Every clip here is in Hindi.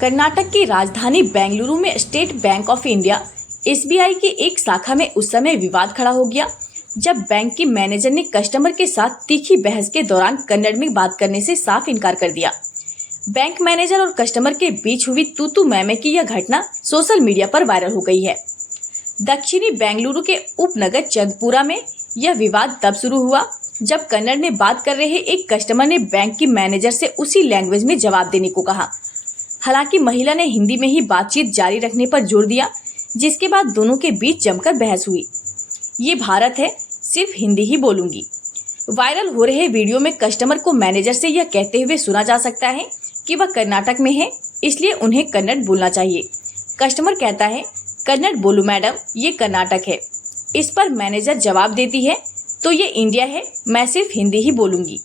कर्नाटक की राजधानी बेंगलुरु में state bank of India SBI की एक शाखा में उस समय विवाद खड़ा हो गया जब बैंक की मैनेजर ने कस्टमर के साथ तीखी बहस के दौरान कन्नड़ में बात करने से साफ इनकार कर दिया। बैंक मैनेजर और कस्टमर के बीच हुई तू मैं की यह घटना सोशल मीडिया पर वायरल हो गई है। दक्षिणी बेंगलुरु के उपनगर चंदपुरा में यह विवाद तब शुरू हुआ जब कन्नड़ में बात कर रहे एक कस्टमर ने बैंक की मैनेजर से उसी लैंग्वेज में जवाब देने को कहा। हालांकि महिला ने हिंदी में ही बातचीत जारी रखने पर जोर दिया, जिसके बाद दोनों के बीच जमकर बहस हुई। ये भारत है, सिर्फ हिंदी ही बोलूंगी। वायरल हो रहे वीडियो में कस्टमर को मैनेजर से यह कहते हुए सुना जा सकता है कि वह कर्नाटक में है, इसलिए उन्हें कन्नड़ बोलना चाहिए। कस्टमर कहता है, कन्नड़ बोलो मैडम, ये कर्नाटक है। इस पर मैनेजर जवाब देती है, तो ये इंडिया है, मैं सिर्फ हिंदी ही बोलूंगी।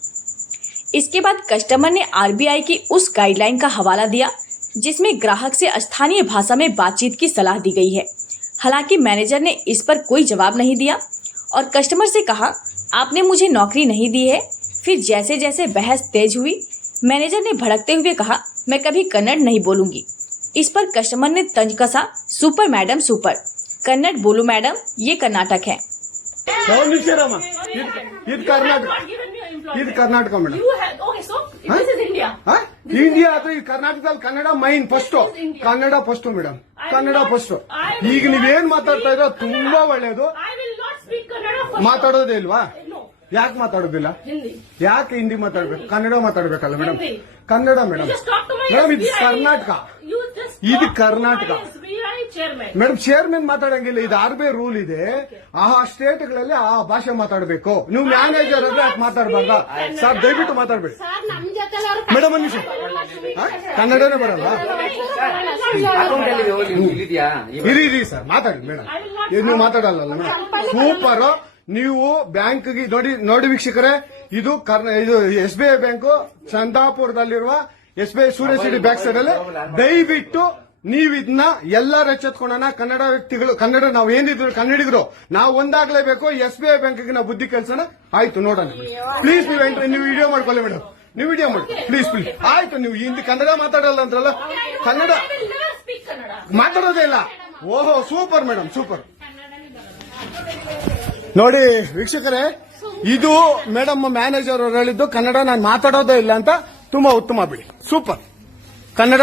इसके बाद कस्टमर ने आरबीआई की उस गाइडलाइन का हवाला दिया जिसमें ग्राहक से स्थानीय भाषा में बातचीत की सलाह दी गई है। हालांकि मैनेजर ने इस पर कोई जवाब नहीं दिया और कस्टमर से कहा, आपने मुझे नौकरी नहीं दी है। फिर जैसे जैसे बहस तेज हुई, मैनेजर ने भड़कते हुए कहा, मैं कभी कन्नड़ नहीं बोलूंगी। इस पर कस्टमर ने तंज कसा, सुपर मैडम सुपर, कन्नड़ बोलो मैडम, ये कर्नाटक है। ಇದು ಕರ್ನಾಟಕ ಮೇಡಮ್ ಇಂಡಿಯಾ ಅಥವಾ ಈ ಕರ್ನಾಟಕದಲ್ಲಿ Kannada main first, Kannada first madam, Kannada first. ಈಗ ನೀವೇನ್ ಮಾತಾಡ್ತಾ ಇರೋ ತುಂಬಾ ಒಳ್ಳೇದು. ಮಾತಾಡೋದೇ ಇಲ್ವಾ? ಯಾಕೆ ಮಾತಾಡೋದಿಲ್ಲ? ಯಾಕೆ ಹಿಂದಿ ಮಾತಾಡ್ಬೇಕು? ಕನ್ನಡ ಮಾತಾಡ್ಬೇಕಲ್ಲ ಮೇಡಮ್? ಕನ್ನಡ ಮೇಡಮ್. ಮೇಡಮ್ ಇದು ಕರ್ನಾಟಕ, ಇದು ಕರ್ನಾಟಕ ಮೇಡಮ್. ಚೇರ್ಮನ್ ಮಾತಾಡಂಗಿಲ್ಲ, ಇದು ಆರ್ಬಿಐ ರೂಲ್ ಇದೆ. ಆ ಸ್ಟೇಟ್ಗಳಲ್ಲಿ ಆ ಭಾಷೆ ಮಾತಾಡಬೇಕು. ನೀವು ಮ್ಯಾನೇಜರ್ ಆದ್ರೆ ಯಾಕೆ ಮಾತಾಡಬಾರ್ದ ಸರ್? ದಯವಿಟ್ಟು ಮಾತಾಡ್ಬೇಡಿ ಮೇಡಮ್. ಒಂದು ನಿಮಿಷ, ಕನ್ನಡನೇ ಬರಲ್ಲ? ಇರಿ ಸರ್, ಮಾತಾಡಿ ಮೇಡಮ್. ನೀವು ಮಾತಾಡಲ್ಲ ಮೇಡಮ್? ಸೂಪರ್. ನೀವು ಬ್ಯಾಂಕ್ ನೋಡಿ ವೀಕ್ಷಕರೇ, ಇದು ಎಸ್ಬಿಐ ಬ್ಯಾಂಕು ಚಂದಾಪುರದಲ್ಲಿರುವ ಎಸ್ಬಿಐ ಸೂರ್ಯ ಸಿಟಿ ಬ್ಯಾಕ್ ಸೈಡ್ ಅಲ್ಲಿ. ದಯವಿಟ್ಟು ನೀವು ಇದನ್ನ ಎಲ್ಲರೂ ಎಚ್ಚೆತ್ಕೊಳ್ಳೋಣ. ಕನ್ನಡ ವ್ಯಕ್ತಿಗಳು, ಕನ್ನಡ ನಾವು ಏನಿದ್ರು ಕನ್ನಡಿಗರು, ನಾವು ಒಂದಾಗ್ಲೇಬೇಕು. ಎಸ್ಬಿಐ ಬ್ಯಾಂಕ್ಗೆ ನಾವು ಬುದ್ಧಿ ಕಲ್ಸೋಣ. ಆಯ್ತು, ನೋಡೋಣ. ಪ್ಲೀಸ್ ನೀವು ವಿಡಿಯೋ ಮಾಡ್ಕೊಳ್ಳಿ ಮೇಡಮ್, ನೀವು ವಿಡಿಯೋ ಮಾಡಿ ಪ್ಲೀಸ್. ಆಯ್ತು, ನೀವು ಹಿಂದಿ ಕನ್ನಡ ಮಾತಾಡಲ್ಲ ಅಂದ್ರಲ್ಲ, ಕನ್ನಡ ಮಾತಾಡೋದೇ ಇಲ್ಲ. ಓಹೋ, ಸೂಪರ್ ಮೇಡಮ್, ಸೂಪರ್. ನೋಡಿ ವೀಕ್ಷಕರೇ, ಇದು ಮೇಡಮ್ ಮ್ಯಾನೇಜರ್ ಅವರು ಹೇಳಿದ್ದು, ಕನ್ನಡ ನಾನು ಮಾತಾಡೋದೇ ಇಲ್ಲ ಅಂತ. ತುಂಬಾ ಉತ್ತಮ ಬಿಡಿ, ಸೂಪರ್. ಕನ್ನಡ